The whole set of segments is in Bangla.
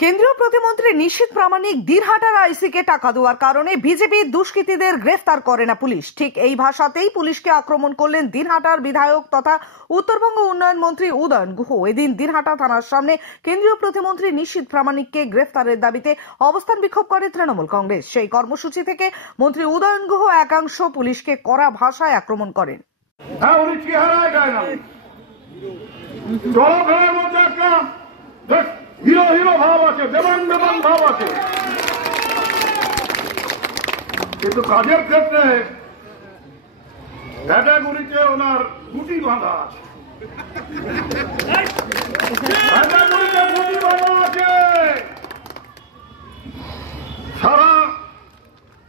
কেন্দ্রীয় প্রতিমন্ত্রী নিশীথ প্রামাণিক দিনহাটার আইসিকে টাকা দেওয়ার কারণে বিজেপি দুষ্কৃতীদের গ্রেফতার করে না পুলিশ। ঠিক এই ভাষাতেই পুলিশকে আক্রমণ করলেন দিনহাটার বিধায়ক তথা উত্তরবঙ্গ উন্নয়ন মন্ত্রী উদয়ন গুহ। এদিন দিনহাটা থানার সামনে কেন্দ্রীয় প্রতিমন্ত্রী নিশীথ প্রামাণিককে গ্রেফতারের দাবিতে অবস্থান বিক্ষোভ করে তৃণমূল কংগ্রেস। সেই কর্মসূচি থেকে মন্ত্রী উদয়ন গুহ একাংশ পুলিশকে কড়া ভাষায় আক্রমণ করেন। হিরো হিরো ভাব আছে, দেবান দেবান ভাব আছে, কিন্তু কাজের ক্ষেত্রে ক্যাটাগরিতে ওনার গুটি বাঁধা আছে, ক্যাটাগরিতে গুটি বাঁধা আছে। সারা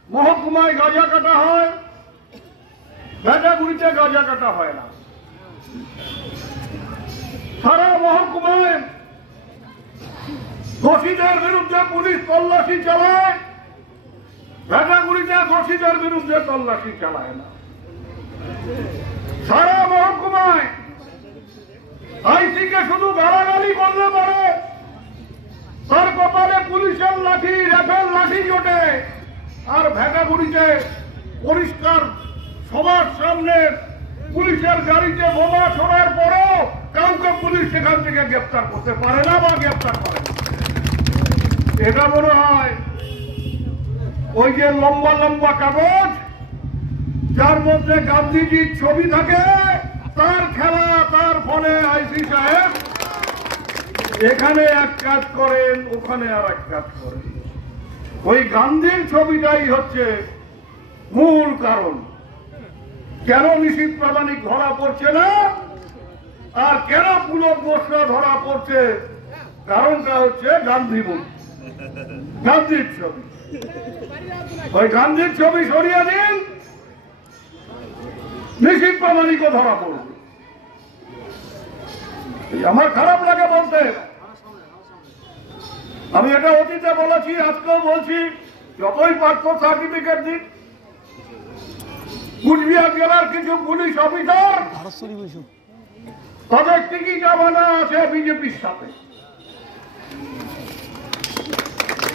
মহকুমায় গাঁজা কাটা হয়, ক্যাটাগরিতে গাঁজা কাটা হয় না। সারা মহকুমায় দোষীদের বিরুদ্ধে পুলিশ তল্লাশি চালায়, ক্যাটাগরিতে দোষীদের বিরুদ্ধে তল্লাশি চালায় না। সারা মহকুমায় আইসিকে শুধু গালাগালি করলে পারে, তার কপালে পুলিশের লাঠি, র্যাফেল লাঠি জোটে, আর ভ্যাটাগুড়িতে পরিষ্কার সবার সামনে পুলিশের গাড়িতে বোমা ছোড়ার পরেও কাউকে পুলিশ সেখান থেকে গ্রেপ্তার করতে পারে না বা গ্রেপ্তার করে না। এটা মনে হয় ওই যে লম্বা লম্বা কাগজ যার মধ্যে গান্ধীজির ছবি থাকে, তার খেলা, তার ফলে আইসি সাহেব এখানে এক কাজ করেন, ওখানে আর এক কাজ করেন। ওই গান্ধীর ছবিটাই হচ্ছে মূল কারণ কেন নিশীথ প্রামাণিক ধরা পড়ছে না আর কেন পুলক বসরা ধরা পড়ছে। কারণটা হচ্ছে গান্ধীর ছবি। ওই গান্ধীর ছবি সরিয়ে দিন, নিশীথ প্রামাণিকও ধরা পড়বে। আমার খারাপ লাগে বলতে, আমি এটা অতীতে বলেছি, আজকেও বলছি, যতই পার্থ সার্টিফিকেট দিন, কুচবিহার জেলার কিছু পুলিশ অফিসার তাদের টিকি জমানা আছে বিজেপির সাথে।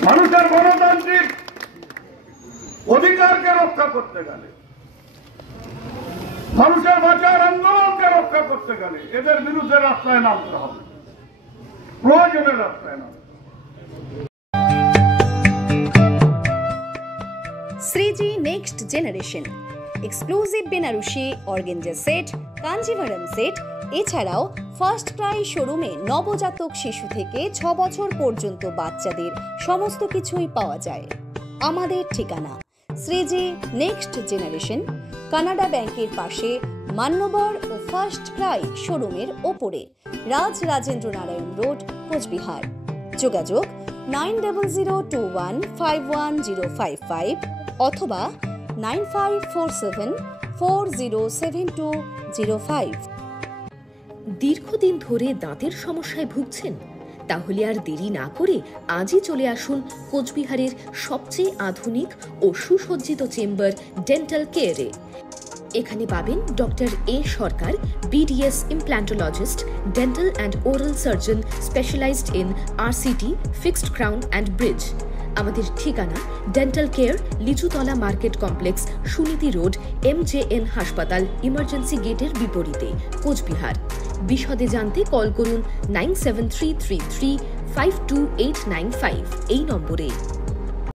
মানুষের গণতান্ত্রিক অধিকারকে রক্ষা করতে গেলে, মানুষের বাঁচার আন্দোলনকে রক্ষা করতে গেলে এদের বিরুদ্ধে রাস্তায় নামতে হবে, প্রয়োজনে রাস্তায় নামতে। Shreeji next generation exclusive Banarasi organza set, Kanjeevaram set, এছাড়াও ফার্স্ট ক্রাই শোরুমে নবজাতক শিশু থেকে 6 বছর পর্যন্ত বাচ্চাদের সমস্ত কিছুই পাওয়া যায়। আমাদের ঠিকানা শ্রীজি নেক্সট জেনারেশন, কানাডা ব্যাংকের পাশে, মান্যবর ও ফার্স্ট ক্রাই শোরুমের ওপরে, রাজেন্দ্র নারায়ণ রোড, কোচবিহার। যোগাযোগ 9021511055 অথবা 9547407205। দীর্ঘদিন ধরে দাঁতের সমস্যায় ভুগছেন? তাহলে আর দেরি না করে আজই চলে আসুন কোচবিহারের সবচেয়ে আধুনিক ও সুসজ্জিত চেম্বার ডেন্টাল কেয়ারে। এখানে পাবেন doctor A Sarkar, BDS implantologist, dental and oral surgeon specialized in RCT, fixed crown and bridge. আমাদের ঠিকানা dental care, Lichutala market complex, Suniti road, MJN হাসপাতাল ইমার্জেন্সি গেটের বিপরীতে, কোচবিহার। বিশদে জানতে কল করুন 9733352895 এই নম্বরে।